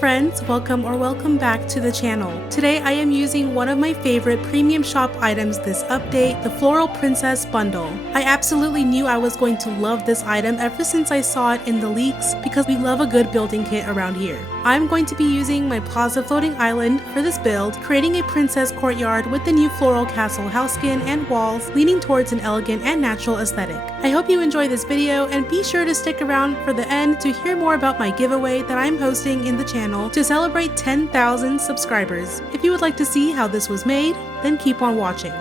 friends, welcome back to the channel. Today I am using one of my favorite premium shop items this update, the Floral Princess Bundle. I absolutely knew I was going to love this item ever since I saw it in the leaks because we love a good building kit around here. I'm going to be using my Plaza Floating Island for this build, creating a Princess Courtyard with the new Floral Castle house skin and walls leaning towards an elegant and natural aesthetic. I hope you enjoy this video and be sure to stick around for the end to hear more about my giveaway that I'm hosting in the channel to celebrate 10,000 subscribers. If you would like to see how this was made, then keep on watching.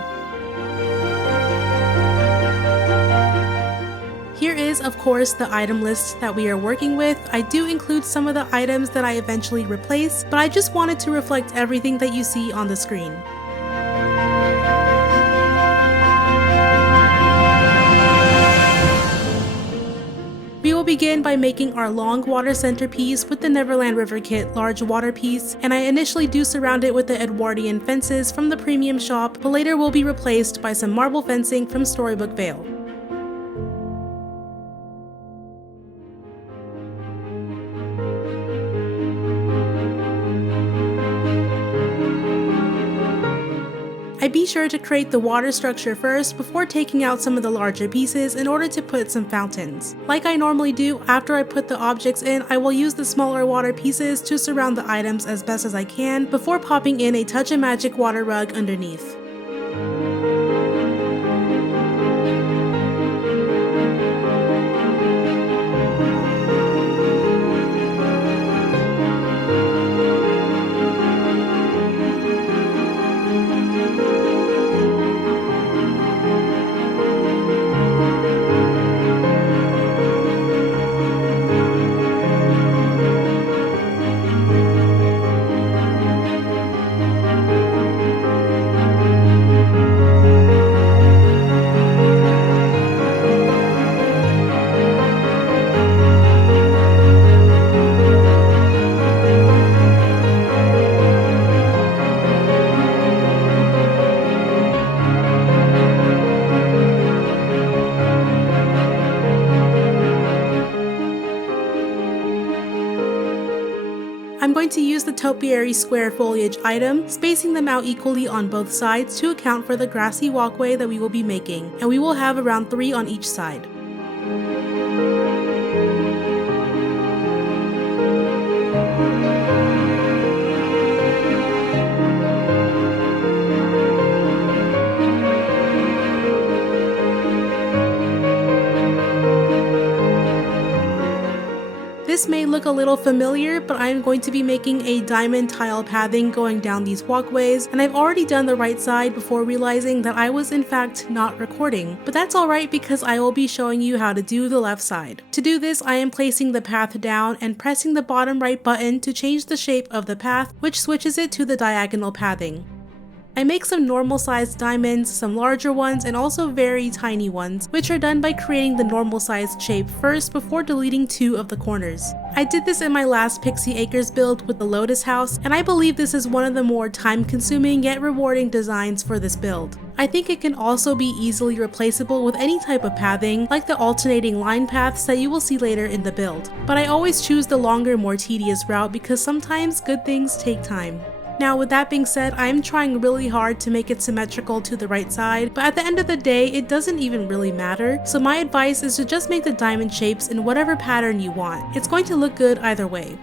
Here is, of course, the item list that we are working with. I do include some of the items that I eventually replace, but I just wanted to reflect everything that you see on the screen. We will begin by making our long water centerpiece with the Neverland River Kit large water piece, and I initially do surround it with the Edwardian fences from the premium shop, but later will be replaced by some marble fencing from Storybook Vale. I be sure to create the water structure first before taking out some of the larger pieces in order to put some fountains. Like I normally do, after I put the objects in, I will use the smaller water pieces to surround the items as best as I can before popping in a Touch of Magic water rug underneath. I'm going to use the topiary square foliage item, spacing them out equally on both sides to account for the grassy walkway that we will be making, and we will have around 3 on each side. This may look a little familiar, but I'm going to be making a diamond tile pathing going down these walkways, and I've already done the right side before realizing that I was in fact not recording. But that's alright because I will be showing you how to do the left side. To do this, I am placing the path down and pressing the bottom right button to change the shape of the path, which switches it to the diagonal pathing. I make some normal sized diamonds, some larger ones, and also very tiny ones, which are done by creating the normal sized shape first before deleting 2 of the corners. I did this in my last Pixie Acres build with the Lotus House, and I believe this is one of the more time consuming yet rewarding designs for this build. I think it can also be easily replaceable with any type of pathing, like the alternating line paths that you will see later in the build. But I always choose the longer, more tedious route because sometimes good things take time. Now with that being said, I'm trying really hard to make it symmetrical to the right side, but at the end of the day, it doesn't even really matter, so my advice is to just make the diamond shapes in whatever pattern you want. It's going to look good either way.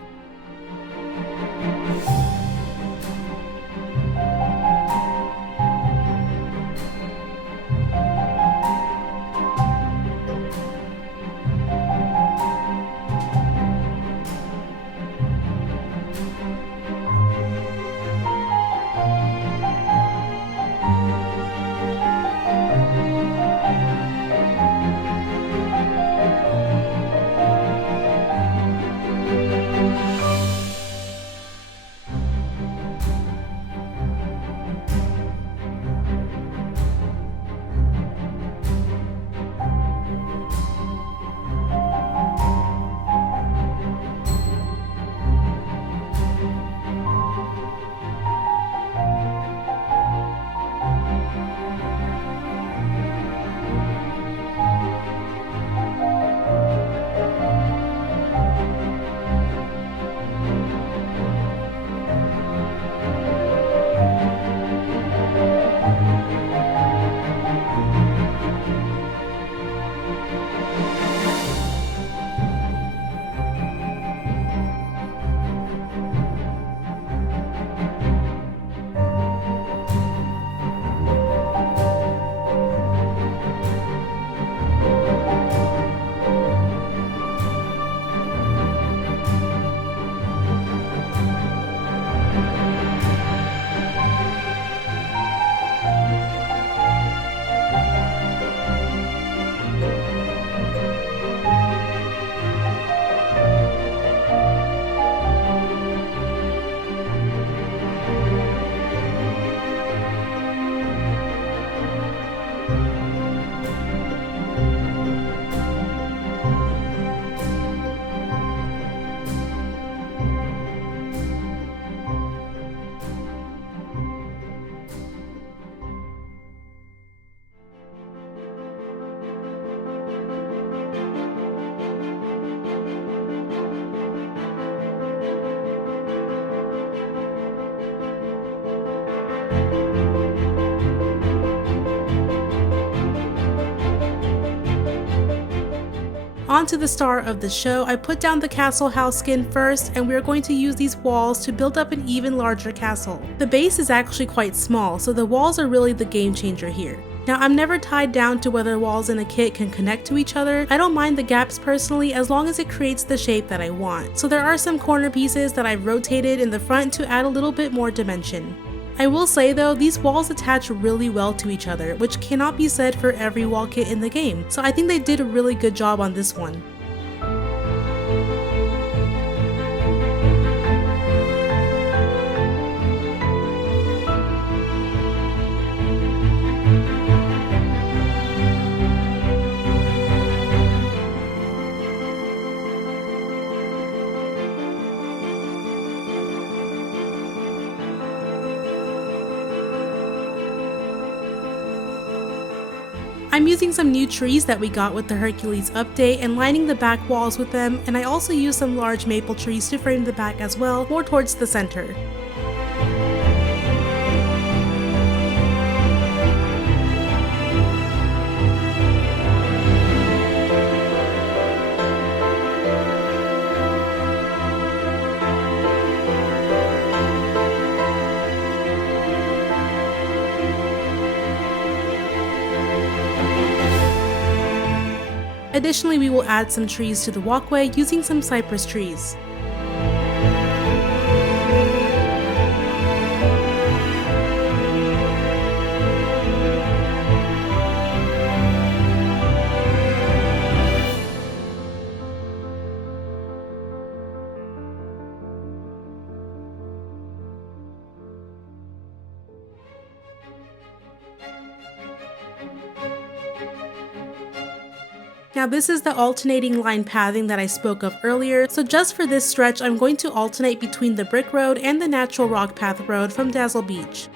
on to the star of the show. I put down the castle house skin first, and we're going to use these walls to build up an even larger castle. The base is actually quite small, so the walls are really the game changer here. Now, I'm never tied down to whether walls in a kit can connect to each other. I don't mind the gaps personally, as long as it creates the shape that I want. So there are some corner pieces that I've rotated in the front to add a little bit more dimension. I will say though, these walls attach really well to each other, which cannot be said for every wall kit in the game, so I think they did a really good job on this one. I'm using some new trees that we got with the Hercules update and lining the back walls with them, and I also used some large maple trees to frame the back as well, more towards the center. Additionally, we will add some trees to the walkway using some cypress trees. Now this is the alternating line pathing that I spoke of earlier, so just for this stretch I'm going to alternate between the brick road and the natural rock path road from Dazzle Beach.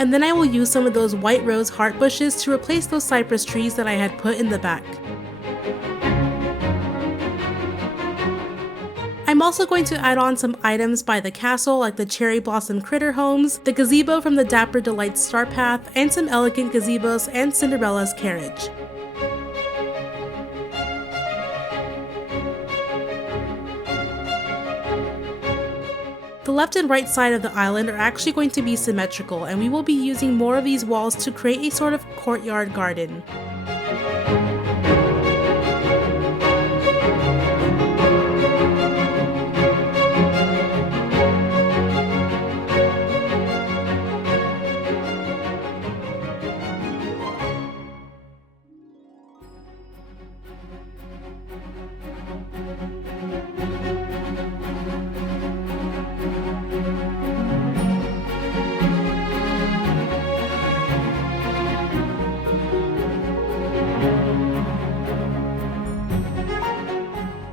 And then I will use some of those white rose heart bushes to replace those cypress trees that I had put in the back. I'm also going to add on some items by the castle like the cherry blossom critter homes, the gazebo from the Dapper Delights star path, and some elegant gazebos and Cinderella's carriage. The left and right side of the island are actually going to be symmetrical, and we will be using more of these walls to create a sort of courtyard garden.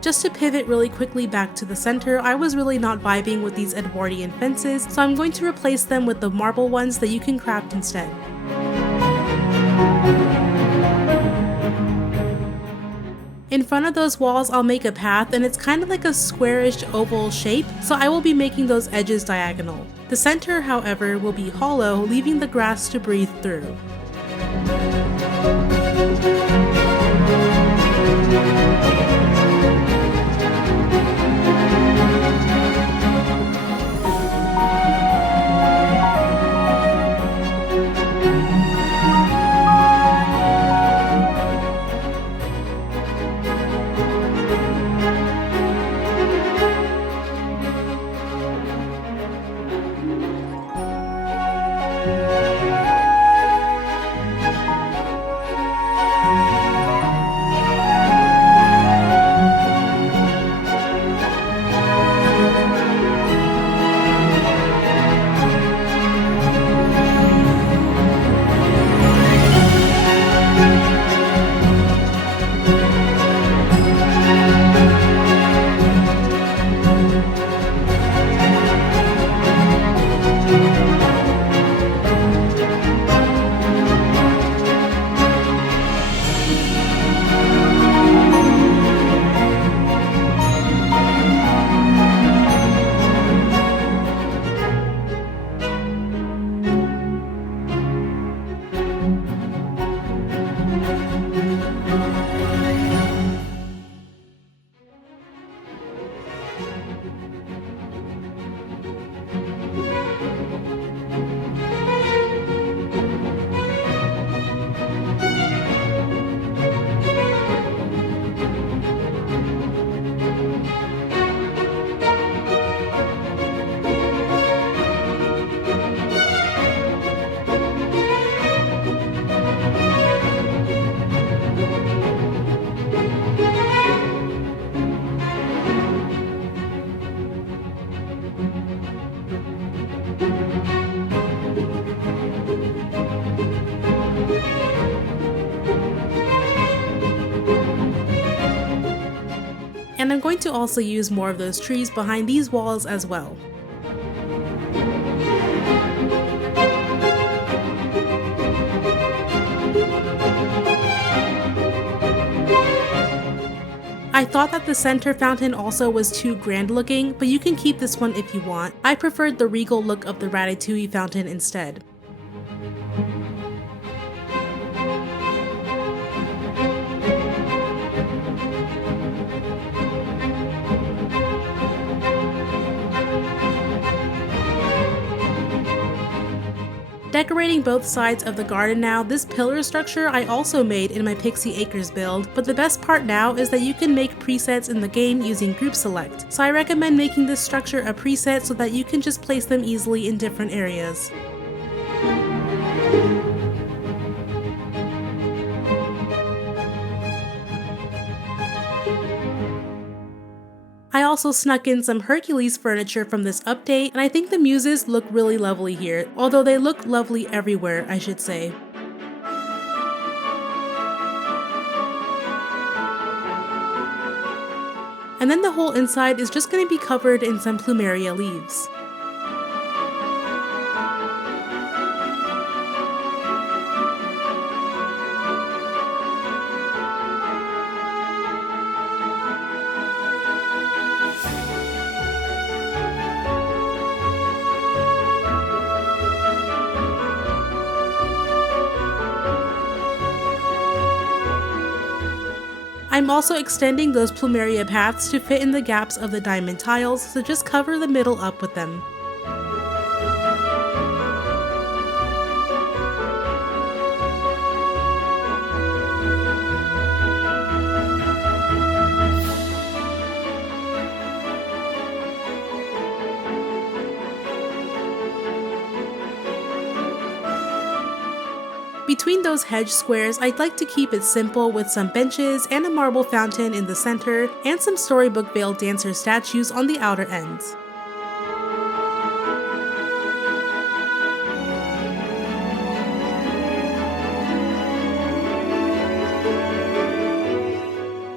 Just to pivot really quickly back to the center, I was really not vibing with these Edwardian fences, so I'm going to replace them with the marble ones that you can craft instead. In front of those walls, I'll make a path, and it's kind of like a squarish oval shape, so I will be making those edges diagonal. The center, however, will be hollow, leaving the grass to breathe through. and I'm going to also use more of those trees behind these walls as well. I thought that the center fountain also was too grand looking, but you can keep this one if you want. I preferred the regal look of the Ratatouille fountain instead. Decorating both sides of the garden now, this pillar structure I also made in my Pixie Acres build, but the best part now is that you can make presets in the game using group select, so I recommend making this structure a preset so that you can just place them easily in different areas. I also snuck in some Hercules furniture from this update, and I think the muses look really lovely here, although they look lovely everywhere, I should say. And then the whole inside is just going to be covered in some plumeria leaves. I'm also extending those plumeria paths to fit in the gaps of the diamond tiles, so just cover the middle up with them. Between those hedge squares, I'd like to keep it simple with some benches and a marble fountain in the center and some Storybook Vale dancer statues on the outer ends.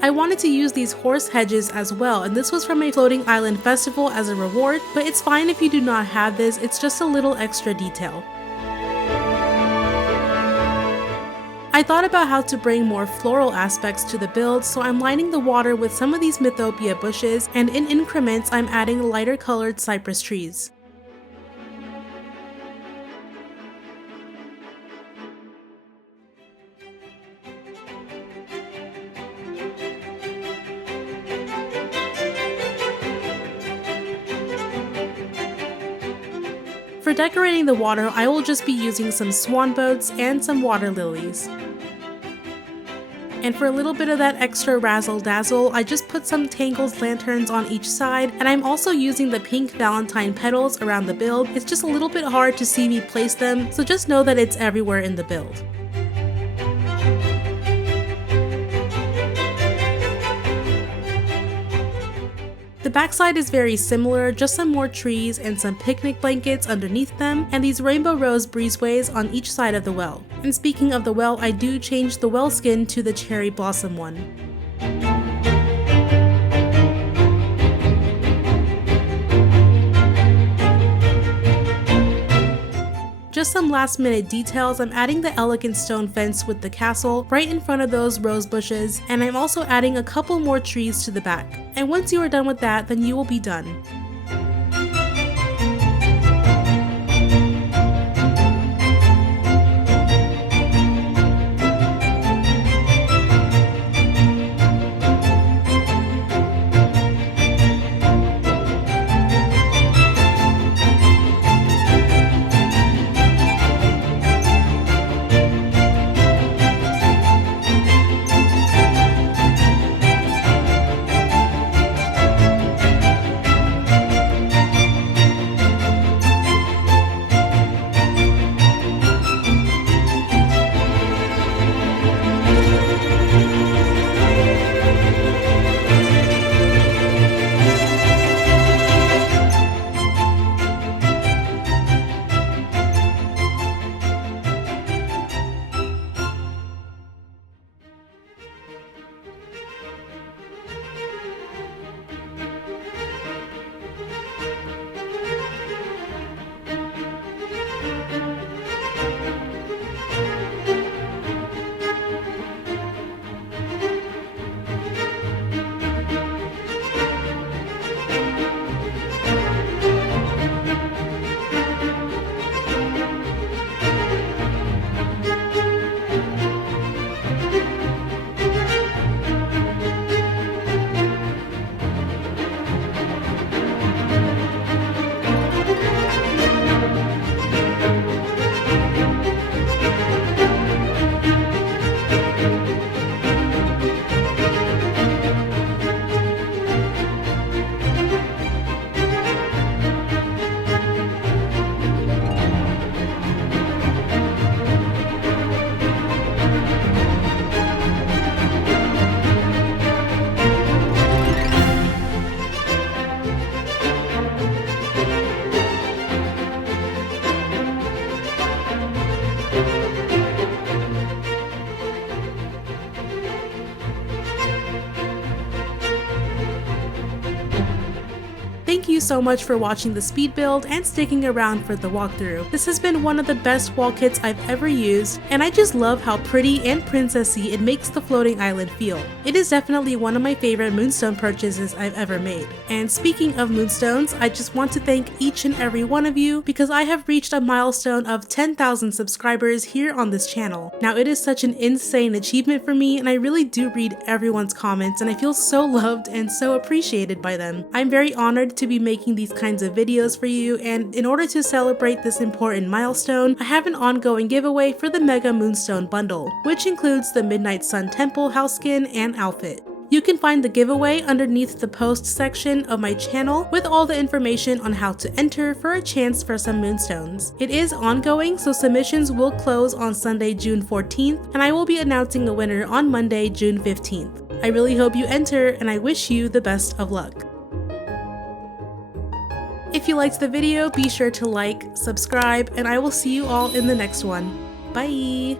I wanted to use these horse hedges as well, and this was from a Floating Island festival as a reward, but it's fine if you do not have this, it's just a little extra detail. I thought about how to bring more floral aspects to the build, so I'm lining the water with some of these Mythopia bushes, and in increments I'm adding lighter colored cypress trees. For decorating the water, I will just be using some swan boats and some water lilies. And for a little bit of that extra razzle dazzle, I just put some Tangled lanterns on each side, and I'm also using the pink Valentine petals around the build. It's just a little bit hard to see me place them, so just know that it's everywhere in the build. The backside is very similar, just some more trees and some picnic blankets underneath them, and these rainbow rose breezeways on each side of the well. And speaking of the well, I do change the well skin to the cherry blossom one. Just some last minute details, I'm adding the elegant stone fence with the castle right in front of those rose bushes, and I'm also adding a couple more trees to the back. And once you are done with that, then you will be done. thank you so much for watching the speed build and sticking around for the walkthrough. This has been one of the best wall kits I've ever used, and I just love how pretty and princessy it makes the floating island feel. It is definitely one of my favorite moonstone purchases I've ever made. And speaking of moonstones, I just want to thank each and every one of you because I have reached a milestone of 10,000 subscribers here on this channel. Now it is such an insane achievement for me, and I really do read everyone's comments and I feel so loved and so appreciated by them. I'm very honored to be making these kinds of videos for you, and in order to celebrate this important milestone, I have an ongoing giveaway for the Mega Moonstone Bundle, which includes the Midnight Sun Temple house skin and outfit. You can find the giveaway underneath the post section of my channel with all the information on how to enter for a chance for some moonstones. It is ongoing, so submissions will close on Sunday, June 14th, and I will be announcing the winner on Monday, June 15th. I really hope you enter, and I wish you the best of luck. If you liked the video, be sure to like, subscribe, and I will see you all in the next one. Bye!